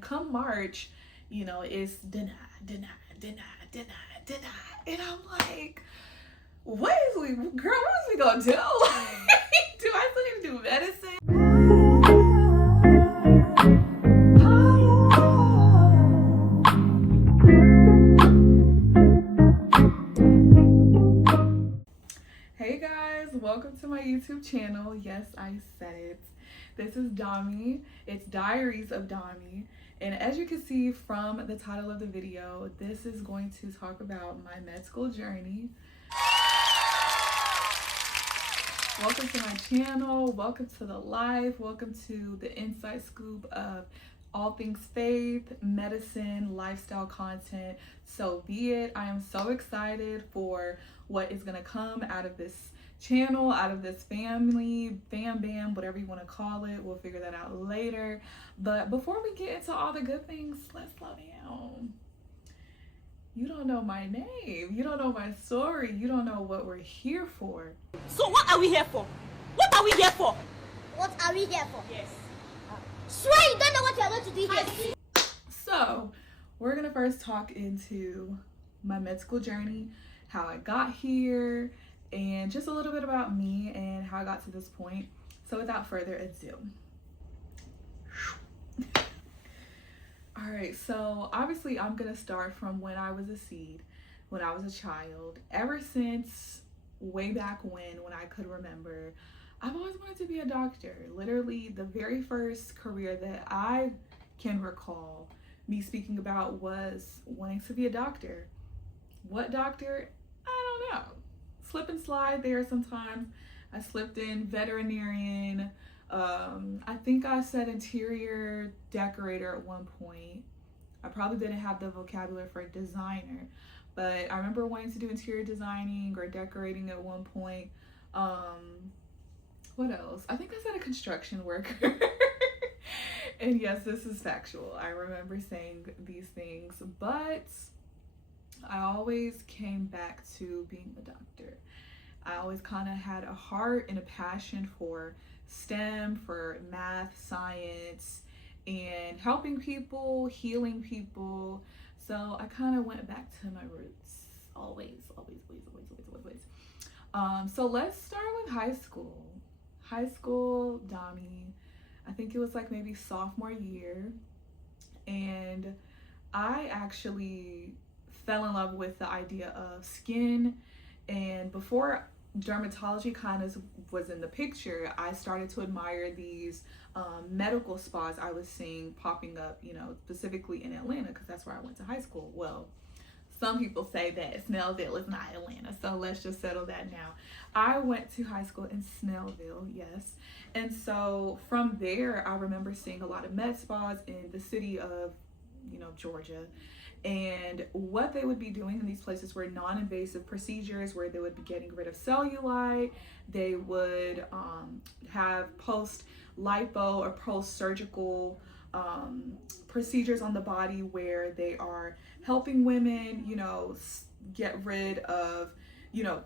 then come March, it's denied. And I'm like, what is we gonna do? Do I still need to do medicine? Hey guys, welcome to my YouTube channel. Yes, I said it. This is Dami. It's Diaries of Dami. And as you can see from the title of the video, this is going to talk about my med school journey. Welcome to my channel. Welcome to the life. Welcome to the inside scoop of all things faith, medicine, lifestyle content. So be it. I am so excited for what is going to come out of this channel, out of this family, bam, whatever you want to call it. We'll figure that out later. But before we get into all the good things, let's slow down. You don't know my name. You don't know my story. You don't know what we're here for. So what are we here for? What are we here for? What are we here for? Yes. Swear you don't know what you are going to do here. So we're gonna first talk into my med school journey, how I got here, and just a little bit about me and how I got to this point. So without further ado. All right, so obviously I'm gonna start from when I was a seed, when I was a child. Ever since way back when I could remember, I've always wanted to be a doctor. Literally the very first career that I can recall me speaking about was wanting to be a doctor. What doctor? I don't know. Slip and slide there sometimes. I slipped in veterinarian. I think I said interior decorator at one point. I probably didn't have the vocabulary for designer, but I remember wanting to do interior designing or decorating at one point. What else? I think I said a construction worker. And yes, this is factual. I remember saying these things, but I always came back to being a doctor. I always kind of had a heart and a passion for STEM, for math, science, and helping people, healing people. So I kind of went back to my roots. Always. So let's start with high school. High school, Dami. I think it was like maybe sophomore year. And I actually fell in love with the idea of skin. And before dermatology kind of was in the picture, I started to admire these medical spas I was seeing popping up, specifically in Atlanta, because that's where I went to high school. Well, some people say that Snellville is not Atlanta, so let's just settle that now. I went to high school in Snellville, yes. And so from there, I remember seeing a lot of med spas in the city of, Georgia. And what they would be doing in these places were non-invasive procedures where they would be getting rid of cellulite. They would have post-lipo or post-surgical procedures on the body where they are helping women, get rid of,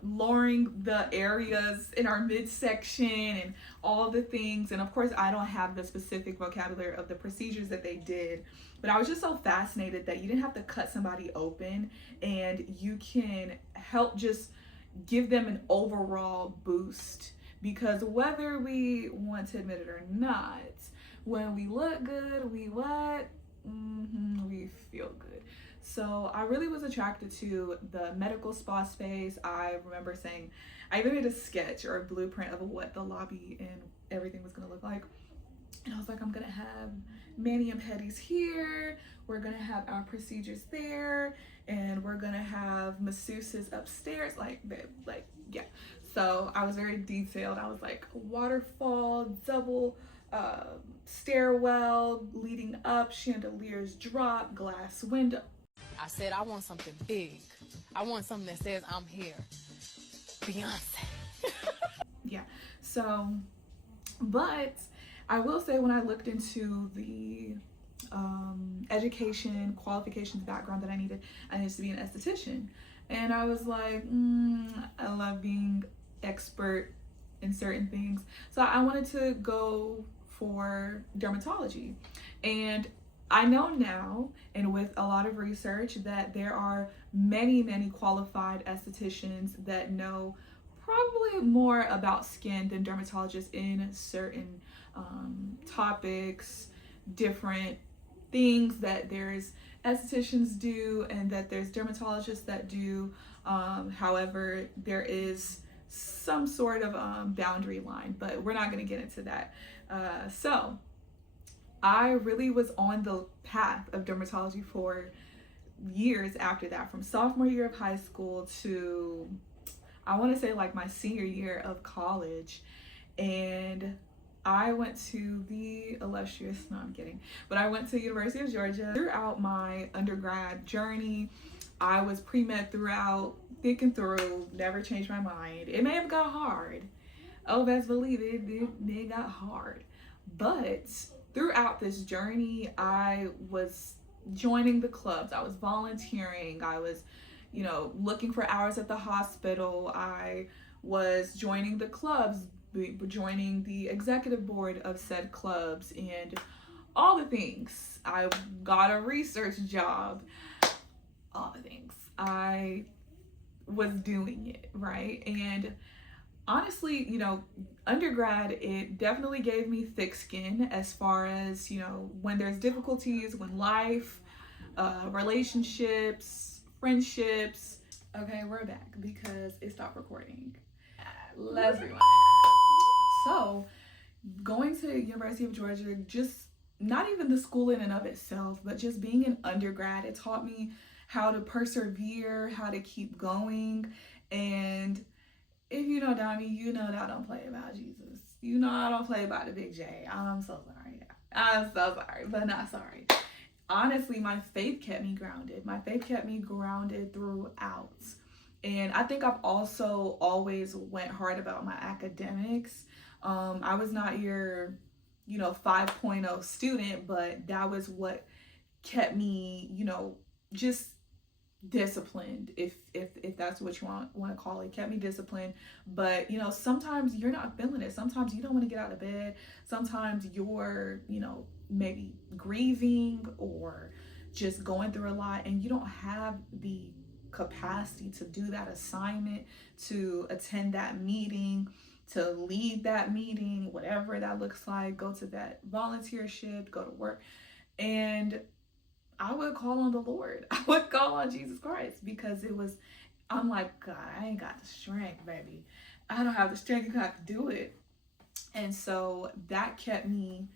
lowering the areas in our midsection and all the things. And of course, I don't have the specific vocabulary of the procedures that they did, but I was just so fascinated that you didn't have to cut somebody open and you can help just give them an overall boost. Because whether we want to admit it or not, when we look good, we what? We feel good. So I really was attracted to the medical spa space. I remember saying, I even made a sketch or a blueprint of what the lobby and everything was gonna look like. And I was like, I'm gonna have mani and pedis here. We're gonna have our procedures there. And we're gonna have masseuses upstairs, yeah. So I was very detailed. I was like, waterfall, double stairwell leading up, chandeliers drop, glass window. I said, I want something big. I want something that says I'm here. Beyonce. Yeah. So, but I will say when I looked into the education, qualifications, background that I needed to be an esthetician. And I was like, I love being expert in certain things. So I wanted to go for dermatology. And I know now, and with a lot of research, that there are many, many qualified estheticians that know probably more about skin than dermatologists in certain topics, different things that there's estheticians do and that there's dermatologists that do. However, there is some sort of boundary line, but we're not going to get into that. So I really was on the path of dermatology for years after that, from sophomore year of high school to, I want to say, like my senior year of college. And I went to the illustrious, no, I'm kidding, but I went to University of Georgia. Throughout my undergrad journey, I was pre-med throughout, thick and through, never changed my mind. It may have got hard. Oh, best believe it, it got hard. But throughout this journey, I was joining the clubs, I was volunteering, I was, looking for hours at the hospital, I was joining the clubs, joining the executive board of said clubs, and all the things. I got a research job, all the things. I was doing it, right? And honestly, undergrad, it definitely gave me thick skin as far as, when there's difficulties, when life, relationships, friendships. Okay, we're back because it stopped recording. Let's rewind. So, going to University of Georgia, just not even the school in and of itself, but just being an undergrad, it taught me how to persevere, how to keep going. And if you know Dami, you know that I don't play about Jesus. You know I don't play about the big J. I'm so sorry. I'm so sorry, but not sorry. Honestly, my faith kept me grounded. My faith kept me grounded throughout. And I think I've also always went hard about my academics. I was not your, 5.0 student, but that was what kept me, just disciplined, if that's what you want to call it. Kept me disciplined. But sometimes you're not feeling it. Sometimes you don't want to get out of bed. Sometimes you're maybe grieving or just going through a lot, and you don't have the capacity to do that assignment, to attend that meeting, to lead that meeting, whatever that looks like, go to that volunteership, go to work. And I would call on the Lord. I would call on Jesus Christ, because I'm like, God, I ain't got the strength, baby. I don't have the strength to do it. And so that kept me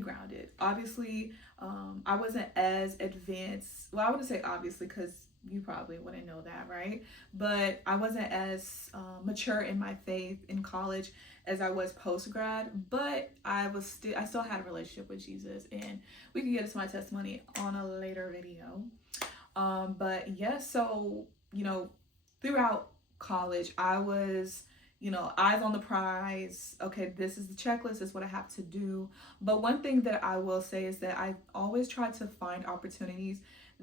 grounded. Obviously, I wasn't as advanced. Well, I wouldn't say obviously, because you probably wouldn't know that, right? But I wasn't as mature in my faith in college as I was post-grad, but I still had a relationship with Jesus, and we can get into my testimony on a later video. But yes, so throughout college, I was eyes on the prize. Okay, this is the checklist, this is what I have to do. But one thing that I will say is that I always try to find opportunities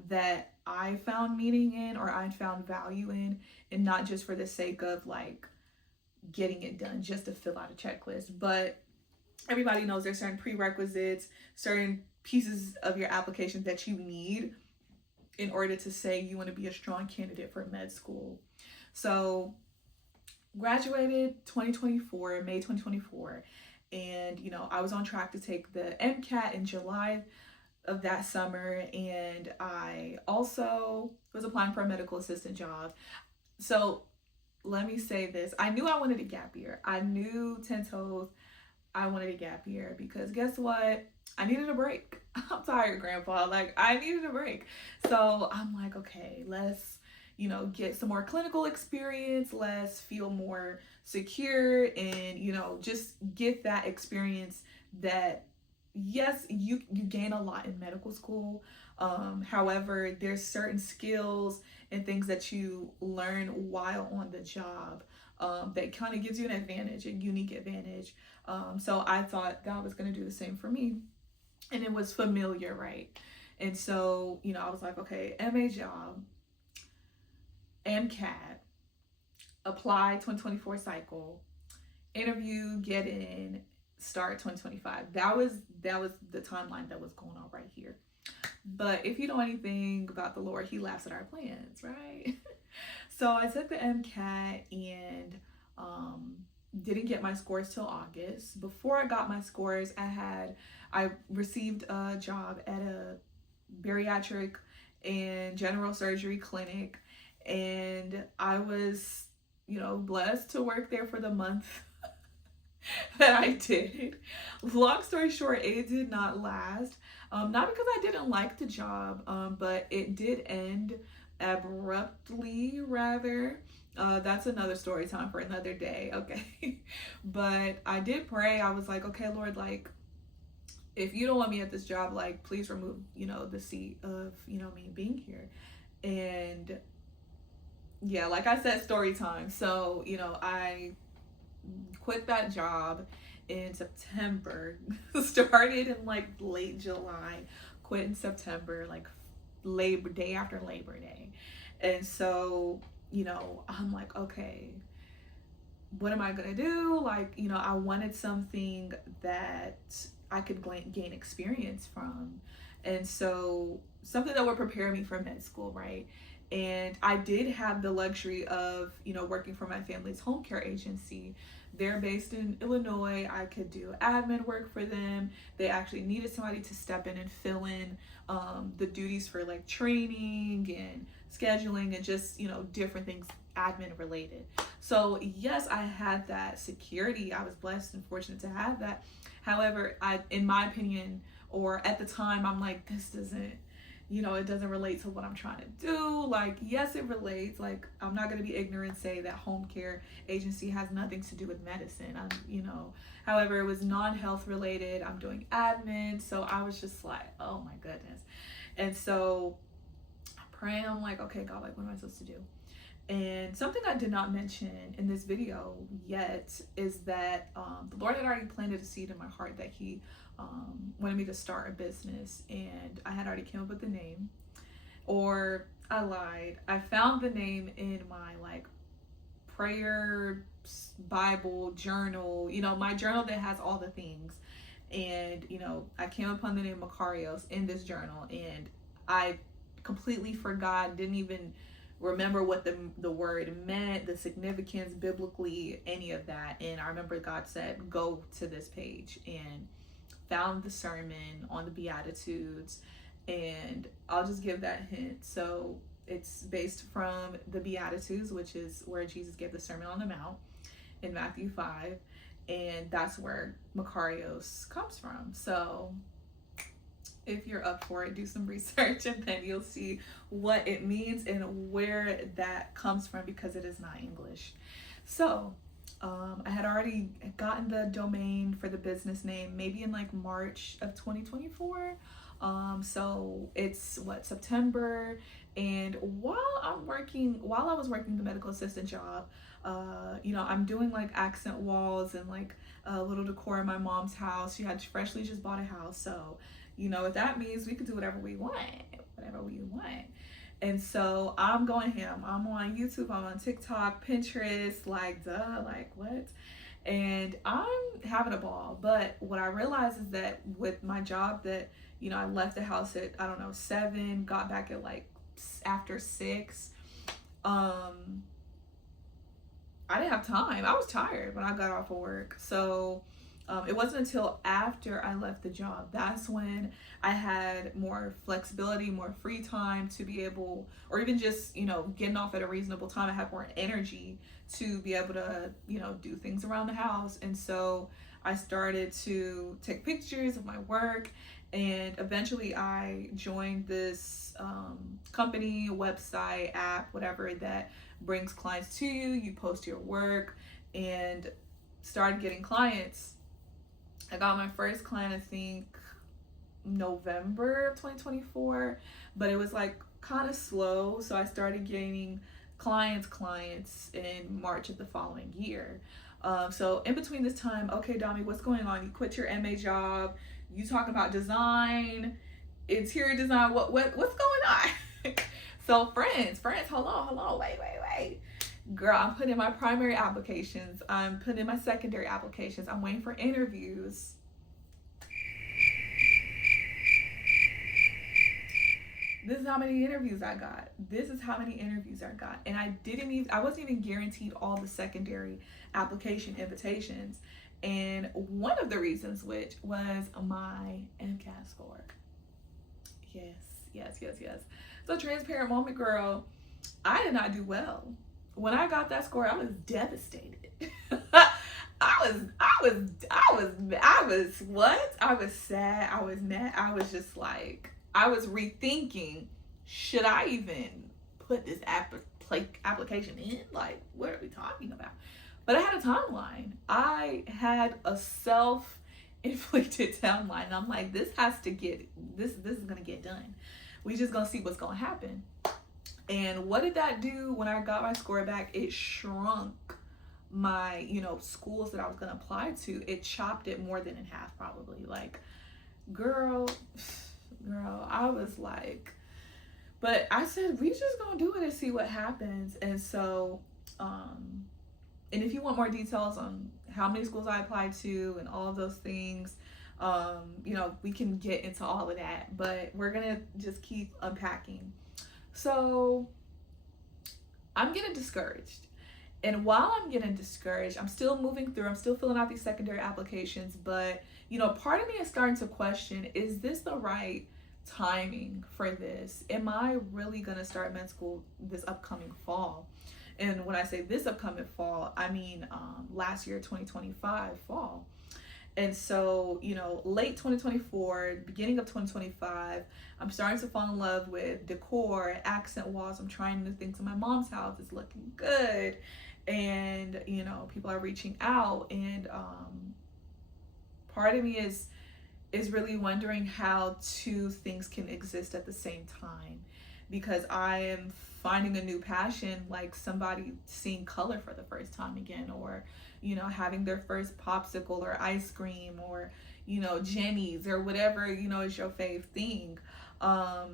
that I found meaning in, or I found value in, and not just for the sake of like getting it done just to fill out a checklist. But everybody knows there's certain prerequisites, certain pieces of your application that you need in order to say you want to be a strong candidate for med school. So graduated May 2024, and I was on track to take the MCAT in July of that summer, and I also was applying for a medical assistant job. So let me say this, I knew I wanted a gap year. I knew 10 toes I wanted a gap year, because guess what? I needed a break. I'm tired, Grandpa. Like, I needed a break. So I'm like, okay, let's get some more clinical experience. Let's feel more secure, and just get that experience that, yes, you gain a lot in medical school. However, there's certain skills and things that you learn while on the job that kind of gives you an advantage, a unique advantage. So I thought God was going to do the same for me, and it was familiar, right? And so, I was like, okay, MA job, MCAT, apply 2024 cycle, interview, get in, start 2025. That was the timeline that was going on right here. But if you know anything about the Lord, he laughs at our plans, right? So I took the MCAT and didn't get my scores till August. Before I got my scores, I received a job at a bariatric and general surgery clinic, and I was, blessed to work there for the month that I did. Long story short, it did not last. Not because I didn't like the job, but it did end abruptly, rather. That's another story time for another day, okay? But I did pray. I was like, okay, Lord, like, if you don't want me at this job, like, please remove, the seat of, me being here. And yeah, like I said, story time. So, I quit that job in September, started in like late July, quit in September, like day after Labor Day. And so, I'm like, okay, what am I gonna do? Like, I wanted something that I could gain experience from. And so something that would prepare me for med school, right? And I did have the luxury of, working for my family's home care agency. They're based in Illinois. I could do admin work for them. They actually needed somebody to step in and fill in the duties for like training and scheduling and just, different things admin related. So yes, I had that security. I was blessed and fortunate to have that. However, in my opinion, or at the time, I'm like, this doesn't, it doesn't relate to what I'm trying to do. Like, yes, it relates. Like, I'm not going to be ignorant and say that home care agency has nothing to do with medicine. However, it was non-health related. I'm doing admin. So I was just like, oh my goodness. And so I'm praying. I'm like, okay, God, like, what am I supposed to do? And something I did not mention in this video yet is that the Lord had already planted a seed in my heart that he wanted me to start a business, and I had already came up with the name. Or I lied. I found the name in my like prayer Bible journal, my journal that has all the things. And, I came upon the name Macarios in this journal, and I completely forgot, didn't even remember what the word meant, the significance biblically, any of that. And I remember God said, go to this page, and found the sermon on the Beatitudes. And I'll just give that hint. So it's based from the Beatitudes, which is where Jesus gave the Sermon on the Mount in Matthew 5. And that's where Macarios comes from. So if you're up for it, do some research, and then you'll see what it means and where that comes from, because it is not English. So I had already gotten the domain for the business name maybe in like March of 2024. So it's September, and while I was working the medical assistant job, I'm doing like accent walls and like a little decor in my mom's house. She had freshly just bought a house, so what that means, we could do whatever we want. And so I'm going ham. I'm on YouTube, I'm on TikTok, Pinterest, like duh, like what? And I'm having a ball. But what I realized is that with my job that, I left the house at, 7, got back at like after 6. I didn't have time. I was tired when I got off of work. So it wasn't until after I left the job, that's when I had more flexibility, more free time to be able, or even just, getting off at a reasonable time. I had more energy to be able to, do things around the house. And so I started to take pictures of my work, and eventually I joined this company, website, app, whatever, that brings clients to you. You post your work, and started getting clients. I got my first client, I think, November of 2024, but it was like kind of slow. So I started gaining clients in March of the following year. So in between this time, okay, Dami, what's going on? You quit your MA job. You talk about design, interior design. What's going on? So friends, hold on, wait. Girl, I'm putting in my primary applications. I'm putting in my secondary applications. I'm waiting for interviews. this is how many interviews I got. This is how many interviews I got. And I wasn't even guaranteed all the secondary application invitations. And one of the reasons which was my MCAT score. Yes. So transparent moment, girl. I did not do well. When I got that score, I was devastated. I was sad. I was mad. I was just like, I was rethinking, should I even put this application in? Like, what are we talking about? But I had a timeline. I had a self-inflicted timeline. And I'm like, this is gonna get done. We just gonna see what's gonna happen. And what did that do when I got my score back? It shrunk my, schools that I was gonna apply to. It chopped it more than in half, probably. Like, girl, I was like, but I said, we just gonna do it and see what happens. And so, and if you want more details on how many schools I applied to and all of those things, we can get into all of that, but we're gonna just keep unpacking. So I'm getting discouraged. And while I'm getting discouraged, I'm still moving through, I'm still filling out these secondary applications, but part of me is starting to question, is this the right timing for this? Am I really gonna start med school this upcoming fall? And when I say this upcoming fall, I mean last year, 2025 fall. And so, late 2024, beginning of 2025, I'm starting to fall in love with decor, accent walls. I'm trying new things in my mom's house. It's looking good. And, people are reaching out. And part of me is really wondering how two things can exist at the same time. Because I am finding a new passion, like somebody seeing color for the first time again, or having their first popsicle or ice cream, or Jenny's, or whatever is your fave thing. I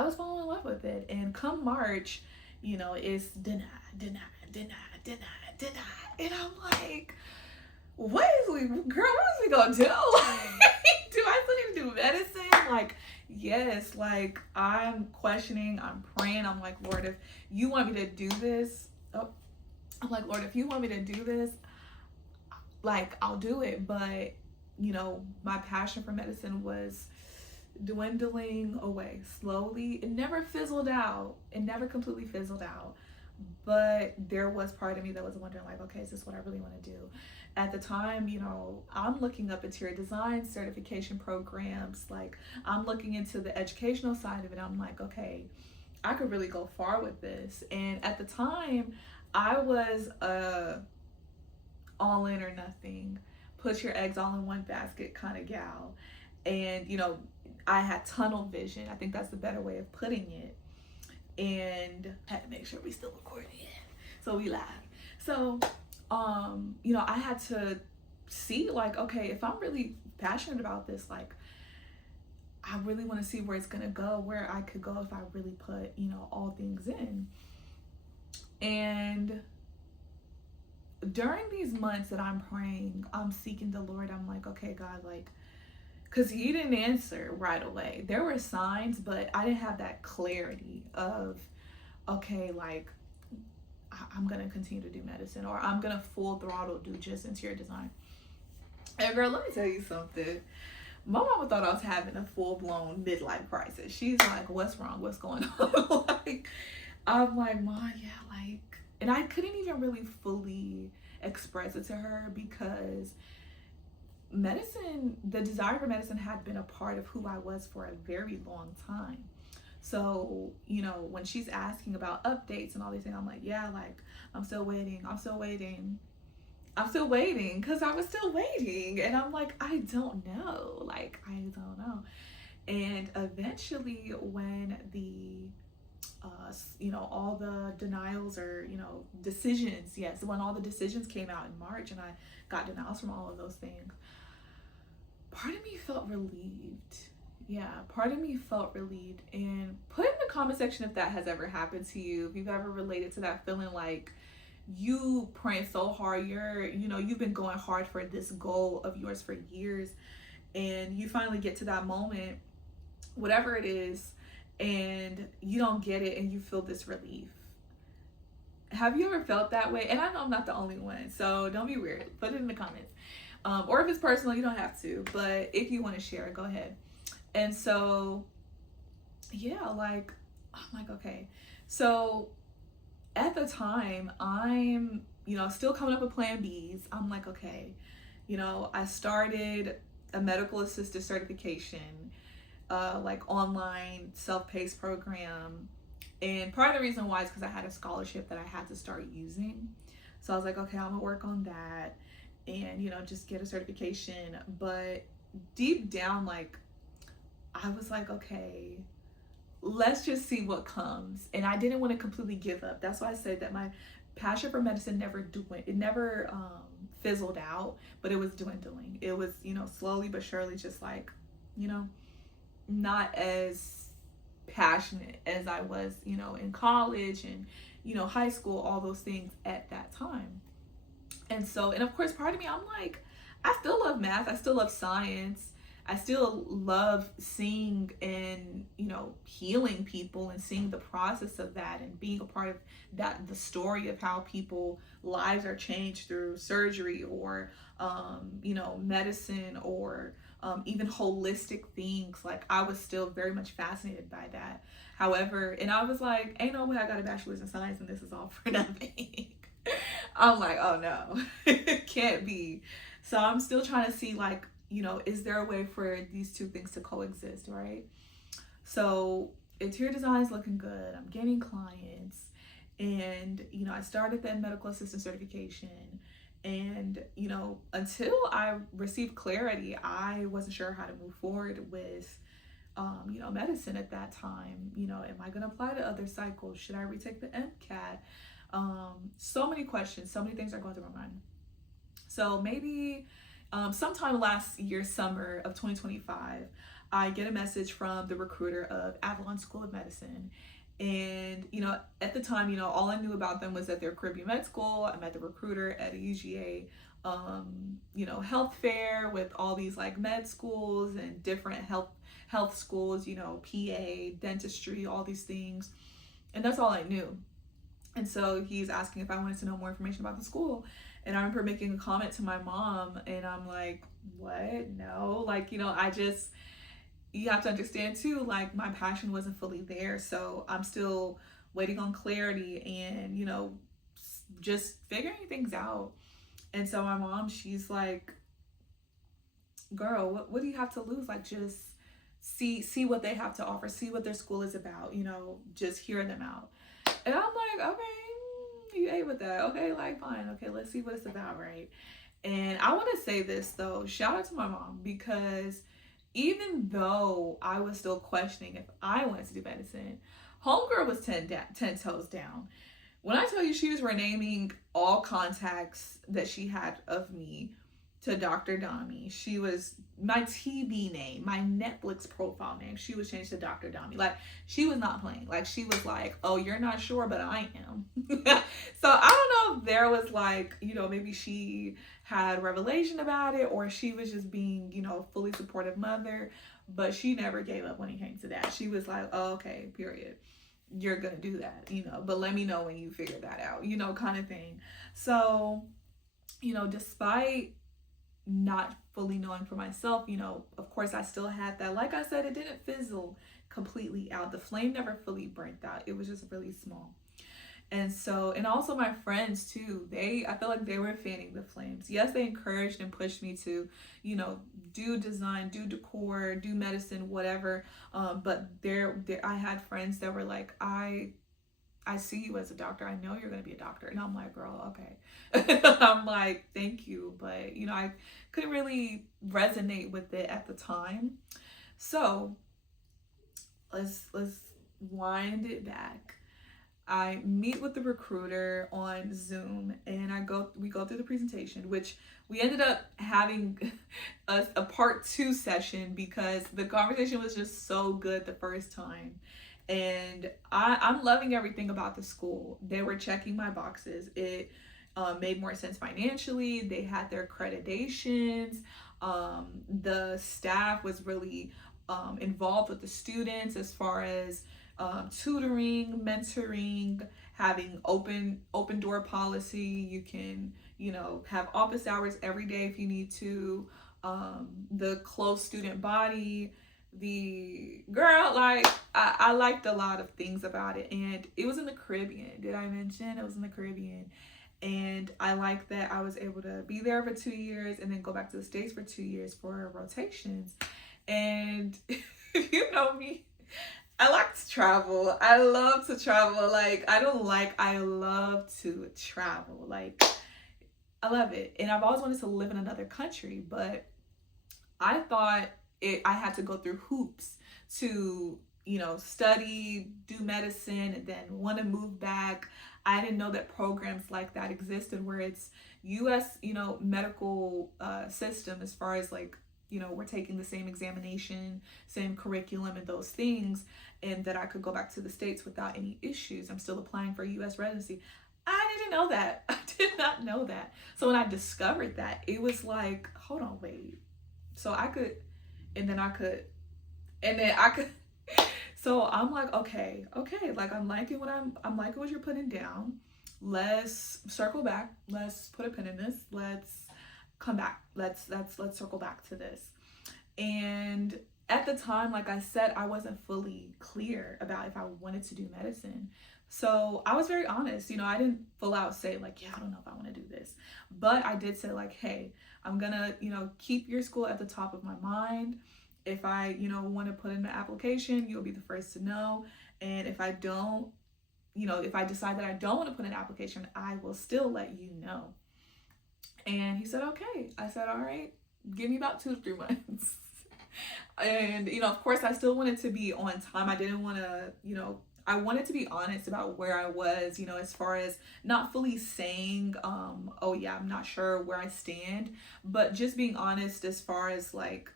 was falling in love with it, and come March, it's denied, and I'm like, what is we gonna do? Like, do I still need to do medicine? Like, yes, like I'm questioning, I'm praying. I'm like, Lord, if you want me to do this, like, I'll do it. But, my passion for medicine was dwindling away slowly. It never fizzled out. It never completely fizzled out. But there was part of me that was wondering, like, okay, is this what I really want to do? At the time, I'm looking up interior design certification programs. Like, I'm looking into the educational side of it. I'm like, okay, I could really go far with this. And at the time, I was all in or nothing, put your eggs all in one basket kind of gal. And, I had tunnel vision. I think that's the better way of putting it. And I had to make sure we still recording it. So we live. So, I had to see, like, okay, if I'm really passionate about this, like, I really want to see where it's going to go, where I could go if I really put, all things in. And during these months that I'm praying, I'm seeking the Lord. I'm like, okay, God, like, because He didn't answer right away. There were signs, but I didn't have that clarity of, okay, like, I'm going to continue to do medicine, or I'm going to full throttle do just interior design. And girl, let me tell you something. My mama thought I was having a full-blown midlife crisis. She's like, what's wrong? What's going on? Like, I'm like, Ma, yeah, like, and I couldn't even really fully express it to her, because medicine, the desire for medicine had been a part of who I was for a very long time. So, when she's asking about updates and all these things, I'm like, yeah, like, I'm still waiting, because I was still waiting. And I'm like, I don't know. And eventually, when the, all the denials or, decisions, yes, when all the decisions came out in March and I got denials from all of those things, part of me felt relieved. Yeah, part of me felt relieved. And put in the comment section if that has ever happened to you, if you've ever related to that feeling, like you praying so hard, you've been going hard for this goal of yours for years, and you finally get to that moment, whatever it is, and you don't get it and you feel this relief. Have you ever felt that way? And I know I'm not the only one, so don't be weird. Put it in the comments. Or if it's personal, you don't have to. But if you want to share it, go ahead. And so, yeah, like, I'm like, okay. So at the time, I'm, still coming up with plan Bs. I'm like, okay, I started a medical assistant certification, like online self-paced program. And part of the reason why is because I had a scholarship that I had to start using. So I was like, okay, I'm gonna work on that and, just get a certification. But deep down, like, I was like, okay, let's just see what comes. And I didn't want to completely give up. That's why I said that my passion for medicine never fizzled out, but it was dwindling. It was, slowly but surely just like, not as passionate as I was, in college and, high school, all those things at that time. And so, and of course, part of me, I'm like, I still love math. I still love science. I still love seeing and, healing people and seeing the process of that and being a part of that, the story of how people lives are changed through surgery or, medicine or, even holistic things. Like, I was still very much fascinated by that. However, and I was like, ain't no way I got a bachelor's in science and this is all for nothing. I'm like, oh no, it can't be. So I'm still trying to see, like, is there a way for these two things to coexist, right? So interior design is looking good. I'm getting clients. And, I started that medical assistant certification. And, until I received clarity, I wasn't sure how to move forward with, medicine at that time. Am I going to apply to other cycles? Should I retake the MCAT? So many questions, so many things are going through my mind. So maybe sometime last year, summer of 2025, I get a message from the recruiter of Avalon School of Medicine. And, at the time, all I knew about them was that they're Caribbean Med School. I met the recruiter at a UGA, health fair with all these like med schools and different health schools, PA, dentistry, all these things. And that's all I knew. And so he's asking if I wanted to know more information about the school. And I remember making a comment to my mom and I'm like, what? No, like, you have to understand too, like, my passion wasn't fully there. So I'm still waiting on clarity and, just figuring things out. And so my mom, she's like, girl, what do you have to lose? Like, just see what they have to offer, see what their school is about, just hear them out. And I'm like, okay, you ate with that. Okay, like, fine. Okay, let's see what it's about, right? And I want to say this, though. Shout out to my mom, because even though I was still questioning if I wanted to do medicine, homegirl was 10 toes down. When I tell you she was renaming all contacts that she had of me to Dr. Dami, she was my TV name, my Netflix profile name. She was changed to Dr. Dami. Like, she was not playing. Like, she was like, oh, you're not sure, but I am. So I don't know if there was like, maybe she had revelation about it or she was just being, fully supportive mother, but she never gave up when it came to that. She was like, oh, okay, period. You're going to do that, but let me know when you figure that out, kind of thing. So, despite not fully knowing for myself, of course I still had that. Like I said, it didn't fizzle completely out. The flame never fully burnt out. It was just really small. And so, and also my friends too, I feel like they were fanning the flames. Yes, they encouraged and pushed me to, do design, do decor, do medicine, whatever. But I had friends that were like, I see you as a doctor. I know you're going to be a doctor. And I'm like, girl, okay. I'm like, thank you. But, I couldn't really resonate with it at the time. So let's wind it back. I meet with the recruiter on Zoom and we go through the presentation, which we ended up having a part 2 session because the conversation was just so good the first time. And I'm loving everything about the school. They were checking my boxes. It made more sense financially. They had their accreditations. The staff was really involved with the students as far as tutoring, mentoring, having open door policy. You can, have office hours every day if you need to. The close student body, the girl, like I liked a lot of things about it, and it was in the Caribbean. Did I mention it was in the Caribbean? And I like that I was able to be there for 2 years and then go back to the States for 2 years for rotations. And you know me, I like to travel. I love to travel. I love to travel. Like, I love it. And I've always wanted to live in another country, but I thought I had to go through hoops to, study, do medicine, and then want to move back. I didn't know that programs like that existed where it's U.S., medical system as far as like, we're taking the same examination, same curriculum and those things, and that I could go back to the States without any issues. I'm still applying for U.S. residency. I didn't know that. I did not know that. So when I discovered that, it was like, hold on, wait. So I could, and then I could, and then I could. So I'm like, okay, like I'm liking what you're putting down. Let's circle back. Let's put a pin in this. Let's come back. Let's circle back to this. And at the time, like I said, I wasn't fully clear about if I wanted to do medicine. So I was very honest. I didn't full out say like, yeah, I don't know if I want to do this. But I did say like, hey, I'm gonna, keep your school at the top of my mind. If I, want to put in an application, you'll be the first to know. And if I don't, if I decide that I don't want to put in an application, I will still let you know. And he said, okay. I said, all right, give me about 2 to 3 months. And, of course, I still wanted to be on time. I didn't want to, I wanted to be honest about where I was, as far as not fully saying, oh yeah, I'm not sure where I stand, but just being honest as far as like,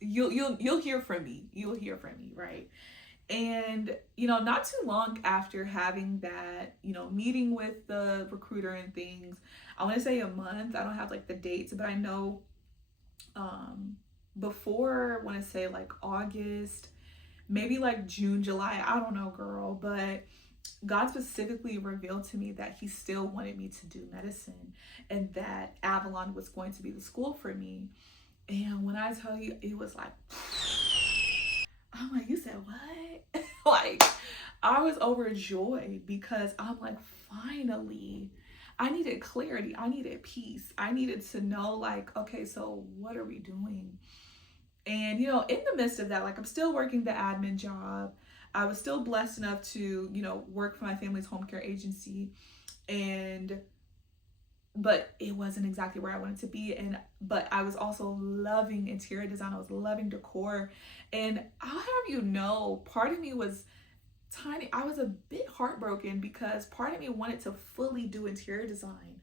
you'll hear from me. You'll hear from me, right? And, not too long after having that, meeting with the recruiter and things, I want to say a month. I don't have like the dates, but I know before, I want to say like August, maybe like June, July, I don't know, girl, but God specifically revealed to me that he still wanted me to do medicine and that Avalon was going to be the school for me. And when I tell you, it was like, I'm like, you said what? Like, I was overjoyed because I'm like, finally, I needed clarity. I needed peace. I needed to know like, okay, so what are we doing? And, in the midst of that, like I'm still working the admin job. I was still blessed enough to, work for my family's home care agency. But it wasn't exactly where I wanted to be. But I was also loving interior design. I was loving decor. And I'll have you know, part of me was tiny. I was a bit heartbroken because part of me wanted to fully do interior design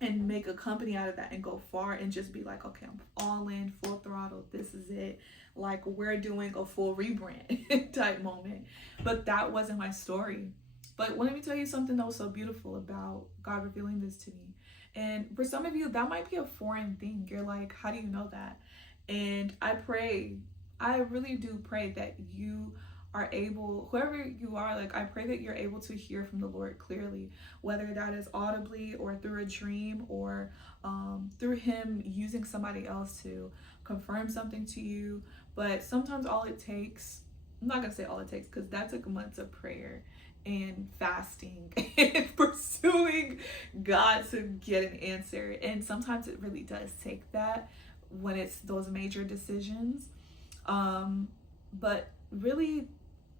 and make a company out of that and go far and just be like, okay, I'm all in, full throttle. This is it. Like we're doing a full rebrand type moment. But that wasn't my story. But let me tell you something that was so beautiful about God revealing this to me. And for some of you, that might be a foreign thing. You're like, how do you know that? And I really do pray that you are able, whoever you are, like I pray that you're able to hear from the Lord clearly, whether that is audibly or through a dream or through him using somebody else to confirm something to you. But sometimes all it takes, I'm not going to say all it takes because that took months of prayer and fasting and pursuing God to get an answer. And sometimes it really does take that when it's those major decisions. But really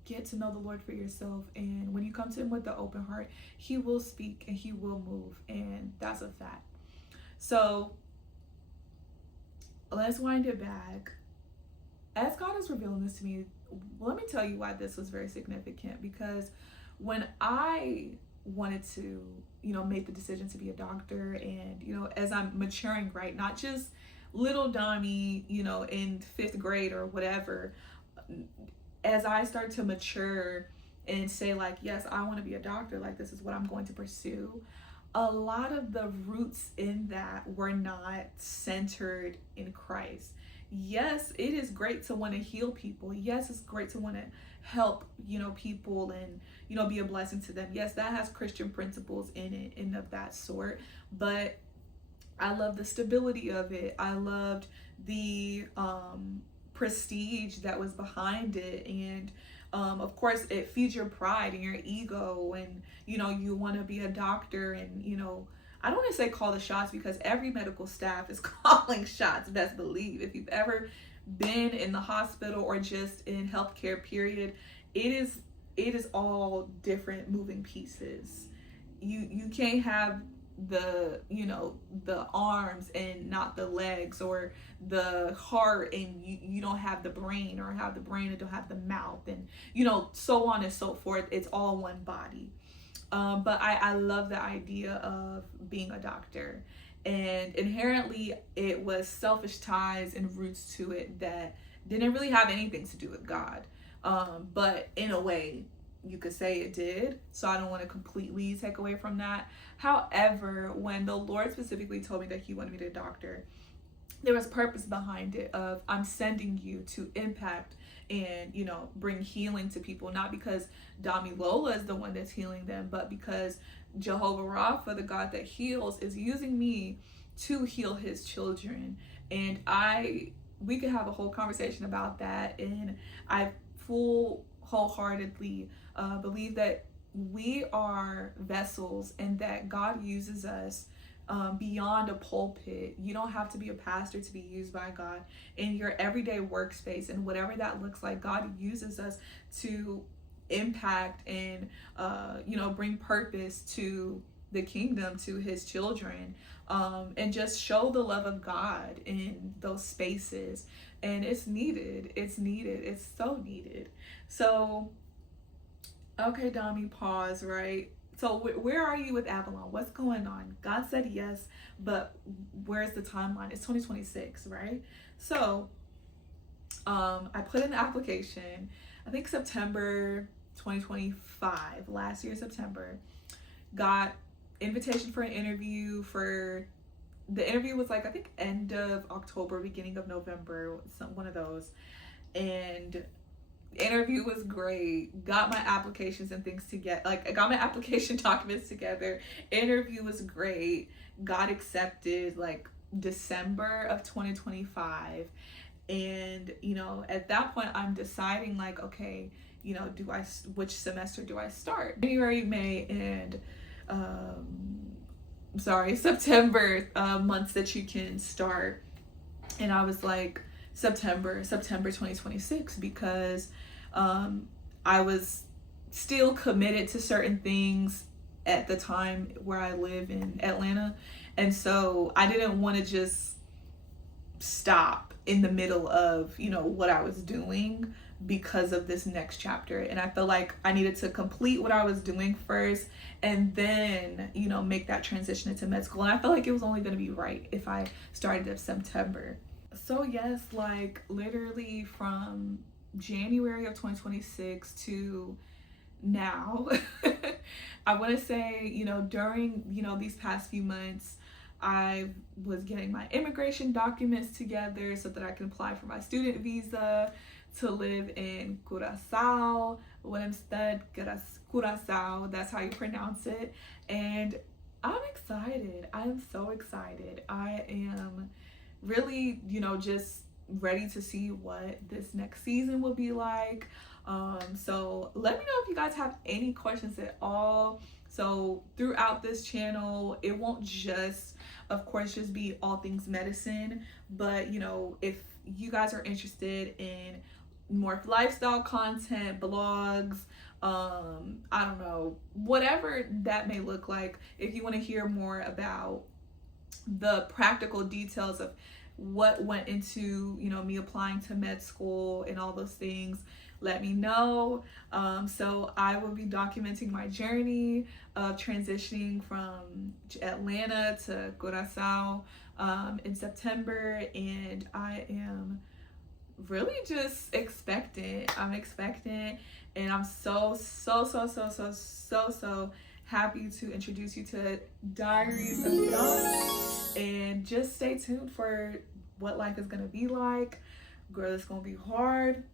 get to know the Lord for yourself. And when you come to him with the open heart, he will speak and he will move. And that's a fact. So let's wind it back. As God is revealing this to me, let me tell you why this was very significant. Because when I wanted to, make the decision to be a doctor and, as I'm maturing, right, not just little Dami, in 5th grade or whatever, as I start to mature and say like, yes, I want to be a doctor, like this is what I'm going to pursue, a lot of the roots in that were not centered in Christ. yes, it is great to want to heal people. Yes, it's great to want to help, people and, be a blessing to them. Yes, that has Christian principles in it and of that sort. But I love the stability of it. I loved the prestige that was behind it. And of course, it feeds your pride and your ego. And, you want to be a doctor and, I don't want to say call the shots, because every medical staff is calling shots, best believe. If you've ever been in the hospital or just in healthcare, period, it is all different moving pieces. You can't have the the arms and not the legs, or the heart and you don't have the brain, or have the brain and don't have the mouth, and so on and so forth. It's all one body. But I love the idea of being a doctor, and inherently it was selfish ties and roots to it that didn't really have anything to do with God. But in a way, you could say it did. So I don't want to completely take away from that. However, when the Lord specifically told me that he wanted me to be a doctor, there was purpose behind it of, I'm sending you to impact and bring healing to people, not because Dami Lola is the one that's healing them, but because Jehovah Rapha, the God that heals, is using me to heal his children. And we could have a whole conversation about that, and I wholeheartedly believe that we are vessels and that God uses us beyond a pulpit. You don't have to be a pastor to be used by God. In your everyday workspace and whatever that looks like, God uses us to impact and bring purpose to the kingdom, to his children, and just show the love of God in those spaces. And it's needed. It's so needed. So okay, Dami, pause, right? So where are you with Avalon? What's going on? God said yes, but where's the timeline? It's 2026, right? So I put in the application, I think September 2025, last year, September. Got invitation for an interview. The interview was like, I think end of October, beginning of November, one of those. And interview was great. Got my applications and things together. Like, I got my application documents together. Interview was great. Got accepted like December of 2025. And at that point I'm deciding like, okay, which semester do I start? January, May, and September months that you can start. And I was like, September 2026, because I was still committed to certain things at the time where I live in Atlanta. And so I didn't want to just stop in the middle of, what I was doing because of this next chapter. And I felt like I needed to complete what I was doing first and then, make that transition into med school. And I felt like it was only going to be right if I started in September. So yes, like literally from January of 2026 to now, I want to say, during, these past few months, I was getting my immigration documents together so that I can apply for my student visa to live in Curacao. Curacao, that's how you pronounce it. And I'm excited. I am so excited. I am really, just ready to see what this next season will be like. So let me know if you guys have any questions at all. So throughout this channel, it won't just, of course, just be all things medicine, but if you guys are interested in more lifestyle content, blogs, I don't know, whatever that may look like, if you want to hear more about the practical details of what went into me applying to med school and all those things, let me know. So I will be documenting my journey of transitioning from Atlanta to Curacao in September, and I am really just expectant. I'm expectant, and I'm so happy to introduce you to Diaries of Dami. And just stay tuned for what life is going to be like. Girl, it's gonna be hard,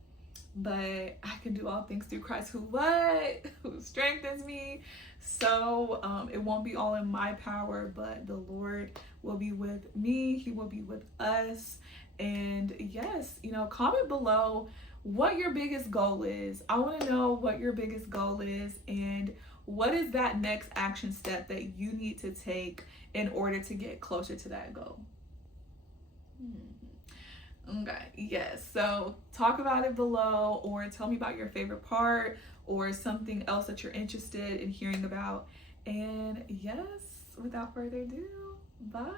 but I can do all things through Christ who strengthens me. So it won't be all in my power, but the Lord will be with me. He will be with us. And yes, comment below what your biggest goal is. I want to know what your biggest goal is and what is that next action step that you need to take in order to get closer to that goal. Okay, yes. So talk about it below, or tell me about your favorite part or something else that you're interested in hearing about. And yes, without further ado, bye.